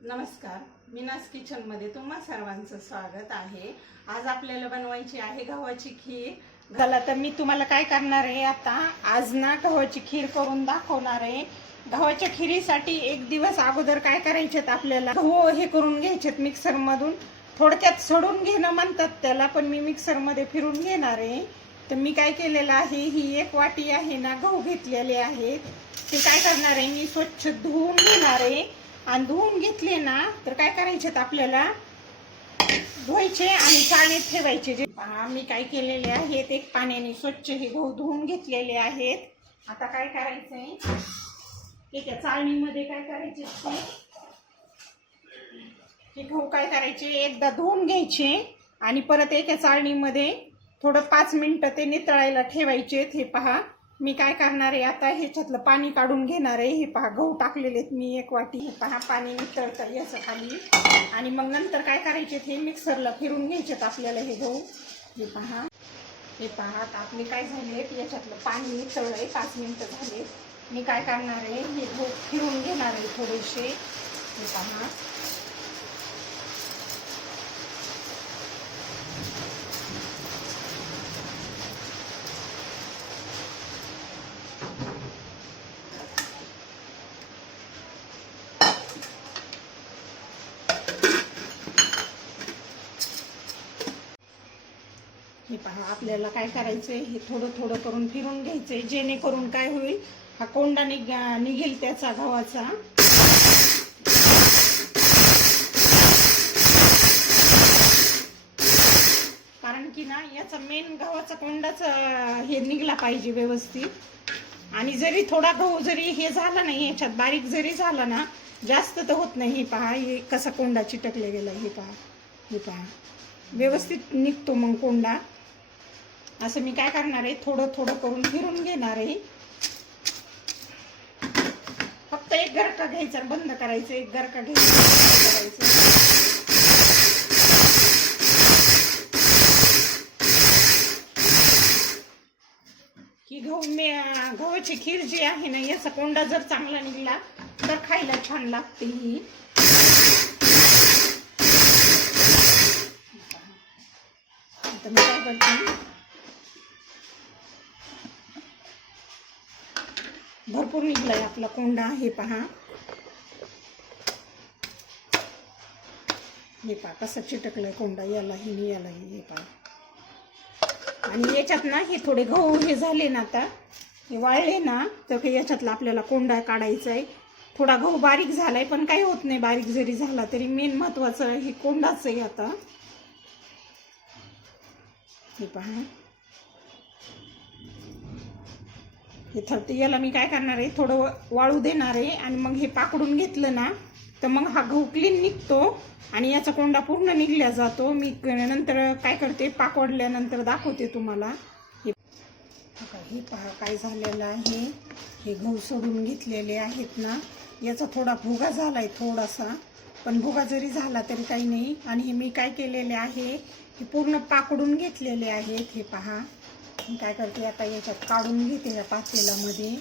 नमस्कार मीनास किचनमध्ये तुम्हा सर्वांचं स्वागत आहे. आज आपल्याला बनवायची आहे गव्हाची खीर. झाला तर मी तुम्हाला काय करणार आहे आता? आज ना गव्हाची खीर करून दाखवणार आहे. गव्हाच्या खिरीसाठी एक दिवस अगोदर काय करायचे आपल्याला? गहू हे करून घ्यायचेत मिक्सरमधून. थोडक्यात सडून घेणं म्हणतात त्याला पण मी मिक्सरमध्ये फिरून घेणार आहे. तर मी काय केलेलं आहे ही एक वाटी आहे ना गहू घेतलेले आहेत. ते काय करणार आहे? मी स्वच्छ धुवून घेणार आहे. आणि धुवून घेतले ना तर काय करायचे आपल्याला? धुवायचे आणि चाळणीत ठेवायचे. जे पहा मी काय केलेले आहेत एक पाण्याने स्वच्छ हे गहू धुवून घेतलेले आहेत. आता काय करायचंय? एका चाळणीमध्ये काय करायचे ते गहू काय करायचे? एकदा धुवून घ्यायचे आणि परत एका चाळणीमध्ये थोडं पाच मिनटं ते नितळायला ठेवायचे हे पहा मी काय करणार आहे? आता ह्याच्यातलं पाणी काढून घेणार आहे. हे पहा गहू टाकलेले आहेत मी एक वाटी. हे पहा पाणी नितळतं याचं खाली. आणि मग नंतर काय करायचे हे मिक्सरला फिरून घ्यायचेत आपल्याला हे गहू. हे पहा. हे पहा आता आपले काय झाले याच्यातलं पाणी नितळलंय पाच मिनटं झाले मी काय करणार आहे? हे गहू फिरून घेणार आहे थोडेसे. हे पहा. आपल्याला काय करायचं आहे हे थोडं थोडं करून फिरून घ्यायचं आहे जेणेकरून काय होईल हा कोंडा निघा निघेल त्याचा गव्हाचा. कारण की ना याचा मेन गव्हाचा कोंडाच हे निघला पाहिजे व्यवस्थित. आणि जरी थोडा गहू जरी हे झाला नाही याच्यात बारीक जरी झाला ना जास्त तर होत नाही. हे पहा हे कसा कोंडा चिटकले गेला हे पहा हे पहा. व्यवस्थित निघतो मग कोंडा. असं मी काय करणार आहे? थोडं थोडं करून फिरून घेणार आहे. फक्त एक गरका घ्यायचा बंद करायचं. एक गरका घ्यायचा करायचं. ही गहू मी गव्हाची खीर जी आहे ना याचा कोंडा जर चांगला निघला तर खायला छान लागते ही. आता मी काय करते? भरपूर निघलाय आपला कोंडा हे पहा. हे पहा कसा चिटकलाय कोंडा यालाही आणि यालाही हे पहा. आणि याच्यात ना हे थोडे गहू हे झाले ना आता हे वाळले ना तर काही याच्यातला आपल्याला कोंडा काढायचा आहे थोडा गहू बारीक झालाय पण काही होत नाही बारीक जरी झाला तरी मेन महत्वाचं हे कोंडाच आहे आता. हे पहा. हे थरते याला मी काय करणार आहे? थोडं वाळू देणार आहे आणि मग हे पाकडून घेतलं ना तर मग हा गहू क्लीन निघतो आणि याचा कोंडा पूर्ण निघल्या जातो. मी नंतर काय करते? पाकडल्यानंतर दाखवते तुम्हाला. हे हे पहा काय झालेलं आहे. हे गहू सोडून घेतलेले आहेत ना. याचा थोडा भुगा झाला आहे थोडासा. पण भुगा जरी झाला तरी काही नाही. आणि हे मी काय केलेले आहे? हे पूर्ण पाकडून घेतलेले आहेत. हे पहा. मी काय करते आता याच्यात काढून घेते या पातेल्यामध्ये.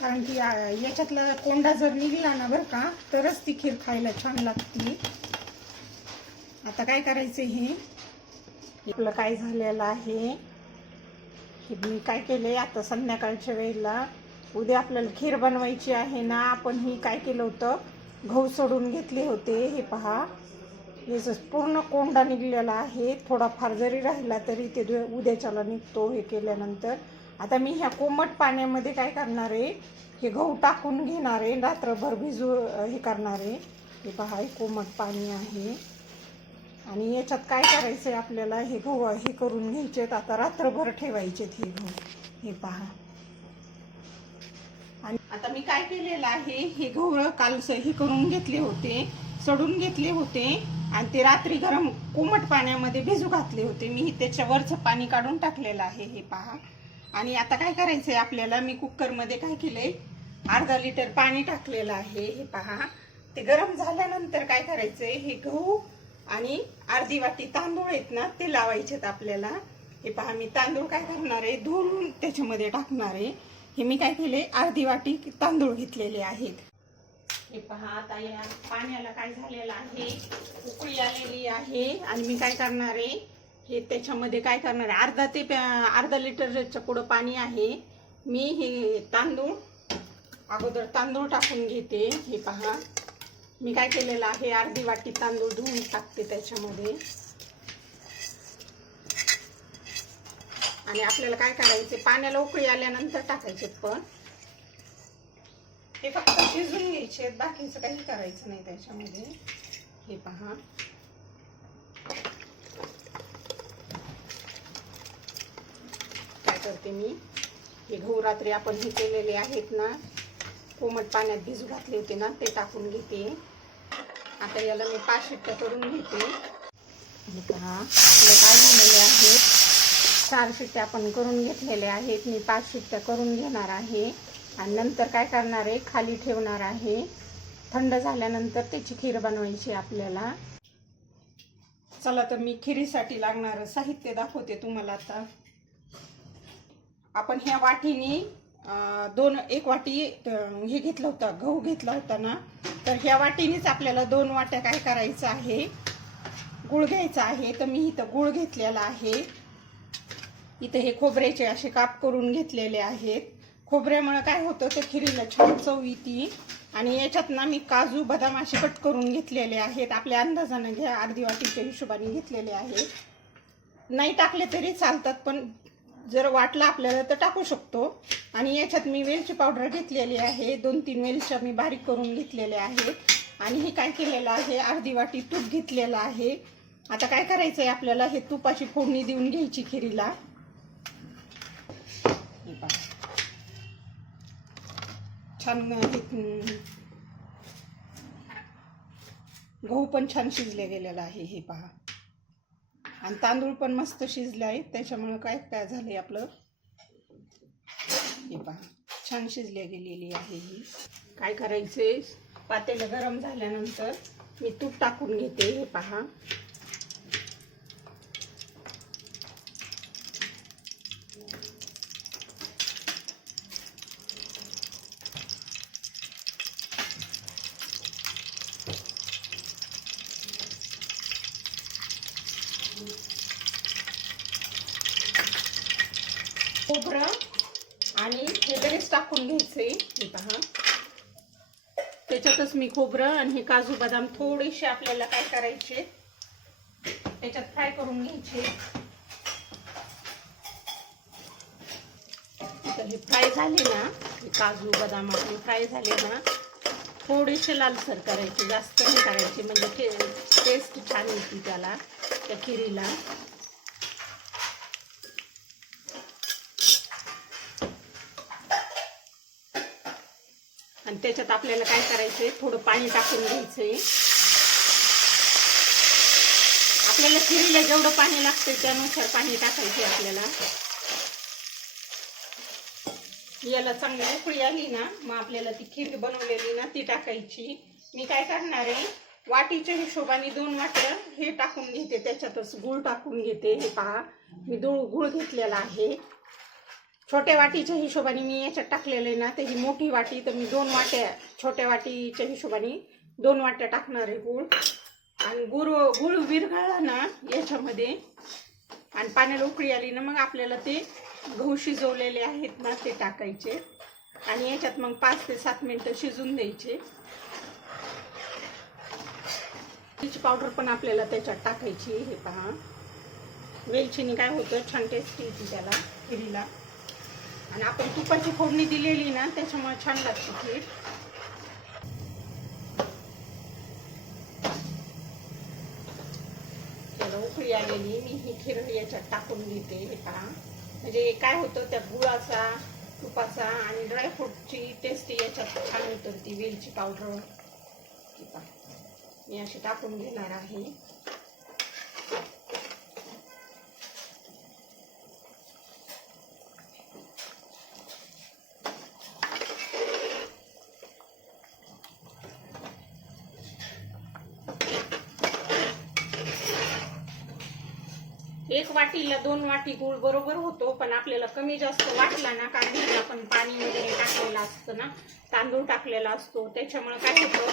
कारण की याच्यातला कोंडा जर निघला ना बरं का तरच ती खीर खायला छान लागते. आता काय करायचं हे? आपलं काय झालेलं आहे? हे मी काय केले आता संध्याकाळच्या वेळेला उद्या आपल्याला खीर बनवायची आहे ना आपण ही काय केलं होतं? गहू सोडून घेतले होते हे पहा. जसं पूर्ण कोंडा निघलेला आहे. थोडाफार जरी राहिला तरी ते दु- उद्याच्याला निघतो हे केल्यानंतर. आता मी ह्या कोमट पाण्यामध्ये काय करणार आहे? हे गहू टाकून घेणार आहे. रात्रभर भिजू हे करणार आहे. हे पहा हे कोमट पाणी आहे. आणि याच्यात काय करायचं आहे आपल्याला? हे गहू हे करून घ्यायचेत. आता रात्रभर ठेवायचेत हे गहू. हे पहा. आणि आता मी काय केलेलं आहे? हे गहू काल हे करून घेतले होते. सडून घेतले होते. आणि ते रात्री गरम कोमट पाण्यामध्ये भिजू घातले होते. मी त्याच्यावरचं पाणी काढून टाकलेलं आहे हे पहा. आणि आता काय करायचं आहे आपल्याला? मी कुकरमध्ये काय केलंय? अर्धा लिटर पाणी टाकलेलं आहे हे पहा. ते गरम झाल्यानंतर काय करायचंय? हे गहू आणि अर्धी वाटी तांदूळ आहेत ना ते लावायचेत आपल्याला. हे पहा मी तांदूळ काय करणार आहे? धुवून त्याच्यामध्ये टाकणार आहे. हे मी काय केले अर्धी वाटी तांदूळ घेतलेले आहेत. हे पहा आता या पाण्याला काय झालेलं आहे? उकळी आलेली आहे. आणि मी काय करणार आहे? हे त्याच्यामध्ये काय करणार आहे? अर्धा ते प्या- अर्धा लिटरच्या पुढं पाणी आहे. मी हे तांदूळ अगोदर तांदूळ टाकून घेते. हे पहा मी काय केलेलं आहे? अर्धी वाटी तांदूळ धुवून टाकते त्याच्यामध्ये. आणि आपल्याला काय करायचे पाण्याला उकळी आल्यानंतर टाकायचे पण. हे फक्त शिजून घ्यायचे बाकीचं काही करायचं नाही त्याच्यामध्ये. हे पहा. काय करते मी? हे गहू रात्री आपण हे केलेले आहेत ना कोमट पाण्यात भिजू घातले होते ना ते टाकून घेते. आता याला मी पाच शिट्ट्या करून घेते. हे पहा आपलं काय झालेले आहेत चार शिट्ट्या आपण करून घेतलेल्या आहेत. मी पाच शिट्ट्या करून घेणार आहे. आणि नंतर काय करणार आहे? खाली ठेवणार आहे. थंड झाल्यानंतर त्याची खीर बनवायची आपल्याला. चला तर मी खिरीसाठी लागणारं साहित्य दाखवते तुम्हाला आता. आपण ह्या वाटीने दोन एक वाटी हे घेतला होता गहू घेतला होता ना? तर ह्या वाटीनेच आपल्याला दोन वाट्या काय करायचं आहे? गुळ घ्यायचा आहे. तर मी इथं गुळ घेतलेला आहे. इथं हे खोबऱ्याचे असे काप करून घेतलेले आहेत. खोबऱ्यामुळं काय होतं तर खिरीला छान चव येते. आणि याच्यात ना मी काजू बदाम असे कट करून घेतलेले आहेत. आपल्या अंदाजानं घ्या अर्धी वाटीच्या हिशोबाने घेतलेले आहेत. नाही टाकले तरी चालतात पण जर वाटलं आपल्याला तर टाकू शकतो. आणि याच्यात मी वेलची पावडर घेतलेली आहे. दोन तीन वेलच्या मी बारीक करून घेतलेल्या आहेत. आणि हे काय केलेलं आहे अर्धी वाटी तूप घेतलेलं आहे. आता काय करायचं आहे आपल्याला? हे तुपाची फोडणी देऊन घ्यायची खिरीला. छान गहू पण छान शिजले गेलेला आहे हे पहा. आणि तांदूळ पण मस्त शिजले आहे त्याच्यामुळं काय काय झाले आपलं? हे पहा छान शिजले गेलेली आहे ही. काय करायचे पातेलं गरम झाल्यानंतर मी तूप टाकून घेते हे पहा. खोबरं आणि हे लगेच टाकून घ्यायचे हे पहा. त्याच्यातच मी खोबरं आणि हे काजू बदाम थोडेसे आपल्याला काय करायचे त्याच्यात फ्राय करून घ्यायचे तर हे फ्राय झाले ना हे काजू बदाम आपले फ्राय झाले ना थोडेसे लालसर करायचे जास्त नाही करायचे म्हणजे टेस्ट छान येते त्याला त्या खिरीला. आणि त्याच्यात आपल्याला काय करायचंय? थोडं पाणी टाकून घ्यायचंय. आपल्याला खिरीला जेवढं पाणी लागतंय त्यानुसार पाणी टाकायचंय आपल्याला. याला चांगली उकळी आली ना मग आपल्याला ती खीर बनवलेली ना ती टाकायची. मी काय करणार आहे वाटीच्या हिशोबाने दोन वाट्या हे टाकून घेते त्याच्यातच गुळ टाकून घेते. हे पहा मी दूळ गुळ घेतलेला आहे. छोट्या वाटीच्या हिशोबाने मी याच्यात टाकलेलं आहे ना त्याची मोठी वाटी तर मी दोन वाट्या छोट्या वाटीच्या हिशोबाने दोन वाट्या टाकणार आहे गुळ. आणि गुळ गुळ विरघळला ना याच्यामध्ये आणि पाण्याला उकळी आली ना मग आपल्याला ते गहू शिजवलेले आहेत ना ते टाकायचे. आणि याच्यात मग पाच ते सात मिनटं शिजून द्यायचे. वेलची पावडर पण आपल्याला त्याच्यात टाकायची हे पहा. वेलचीने काय होतं? छान टेस्ट येते त्याला खिरीला आणि आपण तुपाची फोडणी दिलेली ना त्याच्यामुळे छान लागते खीर उकळी आलेली मी ही खीर याच्यात टाकून घेते हे पहा. म्हणजे काय होतं त्या गुळाचा तुपाचा आणि ड्रायफ्रूटची टेस्ट याच्यात छान उतरती वेलची पावडर मी अशी टाकून घेणार आहे. एक वाटीला दोन वाटी गुळ बरोबर होतो पण आपल्याला कमी जास्त वाटला ना कारण आपण पाणी वगैरे टाकलेलं असतं ना तांदूळ टाकलेला असतो त्याच्यामुळे काय होतं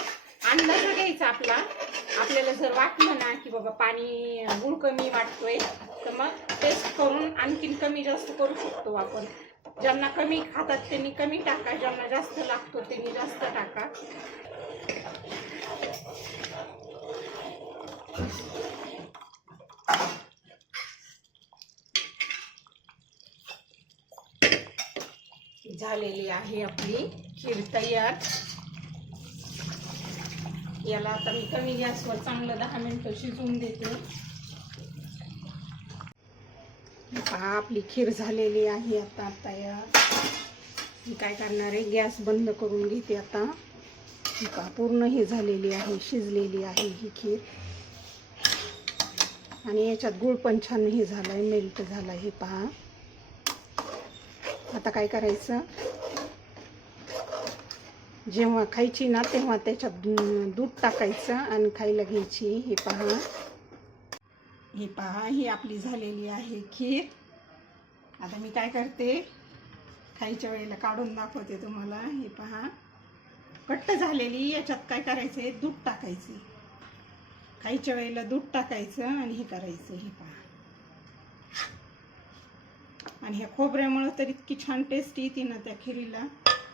अंदाज घ्यायचा आपला. आपल्याला जर वाटलं ना की बाबा पाणी गुळ कमी वाटतोय तर मग टेस्ट करून आणखीन कमी जास्त करू शकतो आपण. ज्यांना कमी खातात त्यांनी कमी टाका ज्यांना जास्त लागतो त्यांनी जास्त टाका. झालेली आहे आपली खीर तयार. याला आता मी कमी गॅसवर चांगलं दहा मिनिटं शिजवून देते. पहा आपली खीर झालेली आहे आता तयार. मी काय करणार आहे गॅस बंद करून घेते आता. पहा पूर्ण ही झालेली आहे शिजलेली आहे ही खीर. आणि याच्यात गुळ पण छान हे आहे मेल्ट झाला हे पहा. आता काय करायचं? जेव्हा खायची ना तेव्हा त्याच्यात दूध टाकायचं आणि खायला घ्यायची. हे पहा. हे पहा ही आपली झालेली आहे खीर. आता मी काय करते? खायच्या वेळेला काढून दाखवते तुम्हाला. हे पहा. कट्ट झालेली याच्यात काय करायचं आहे दूध टाकायचे. खायच्या वेळेला दूध टाकायचं आणि हे करायचं. हे पहा. आणि ह्या खोबऱ्यामुळं तर इतकी छान टेस्ट येते ना त्या खिरीला.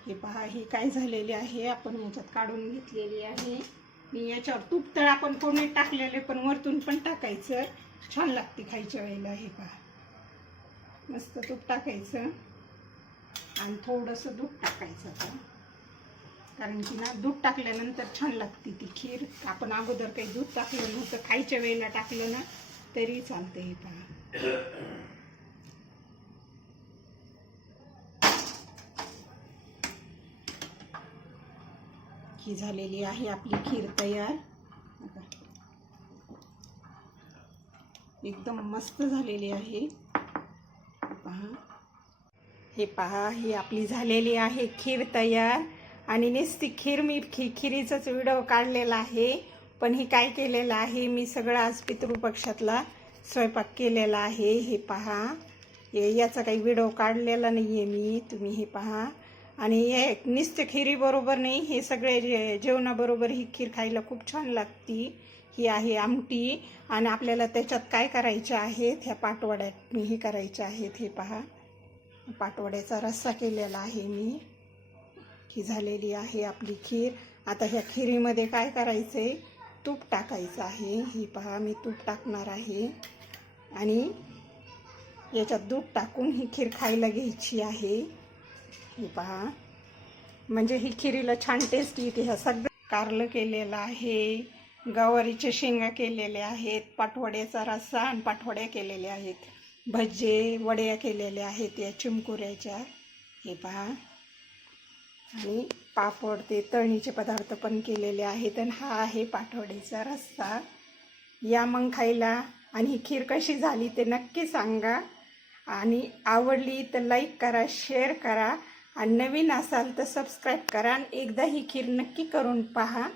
हे पहा हे काय झालेले आहे. आपण याच्यात काढून घेतलेली आहे. मी याच्यावर तूप तर आपण कोणी टाकलेले पण वरतून पण टाकायचं. छान लागते खायच्या वेळेला हे पहा. मस्त तूप टाकायचं. आणि थोडंसं दूध टाकायचं आता कारण की ना दूध टाकल्यानंतर छान लागते ती खीर. आपण अगोदर काही दूध टाकलं नव्हतं खायच्या वेळेला टाकलं ना तरी चालतं हे पहा. ही झालेली आहे आपली खीर तयार. एकदम मस्त झालेली आहे. पहा. हे पहा ही आपली झालेली आहे खीर तयार. आणि नुसती खीर मी खी खिरीचाच व्हिडिओ काढलेला आहे. पण हे काय केलेलं आहे मी सगळं आज पितृपक्षातला स्वयंपाक केलेला आहे. हे पहा. याचा काही व्हिडिओ काढलेला नाही आहे मी. तुम्ही हे पहा. आणि हे नुसते खिरीबरोबर नाही हे सगळे जे जेवणाबरोबर ही खीर खायला खूप छान लागती. ही आहे आमटी आणि आपल्याला त्याच्यात काय करायचे आहेत? ह्या पाटवड्यात मी हे करायचे आहेत हे पहा. पाटवड्याचा रस्सा केलेला आहे मी. ही झालेली आहे आपली खीर. आता ह्या खिरीमध्ये काय करायचं? आहे तूप टाकायचं आहे. ही पहा मी तूप टाकणार आहे. आणि याच्यात दूध टाकून ही खीर खायला घ्यायची आहे. हे पहा. म्हणजे ही खिरीला छान टेस्ट येते. ह्या सगळं कारलं केलेलं आहे. गवारीच्या शेंगा केलेल्या आहेत. पाठवड्याचा रस्सा आणि पाठवड्या केलेल्या आहेत. भजे वड्या केलेल्या आहेत या चिमकुऱ्याच्या. हे पहा. आणि पापड ते तळणीचे पदार्थ पण केलेले आहेत आणि हा आहे पाठवड्याचा रस्सा. या मग खायला. आणि ही खीर कशी झाली ते नक्की सांगा. आणि आवडली तर लाईक करा शेअर करा. आणि नवीन असाल तर सबस्क्राईब करा आणि एकदा ही खीर नक्की करून पहा.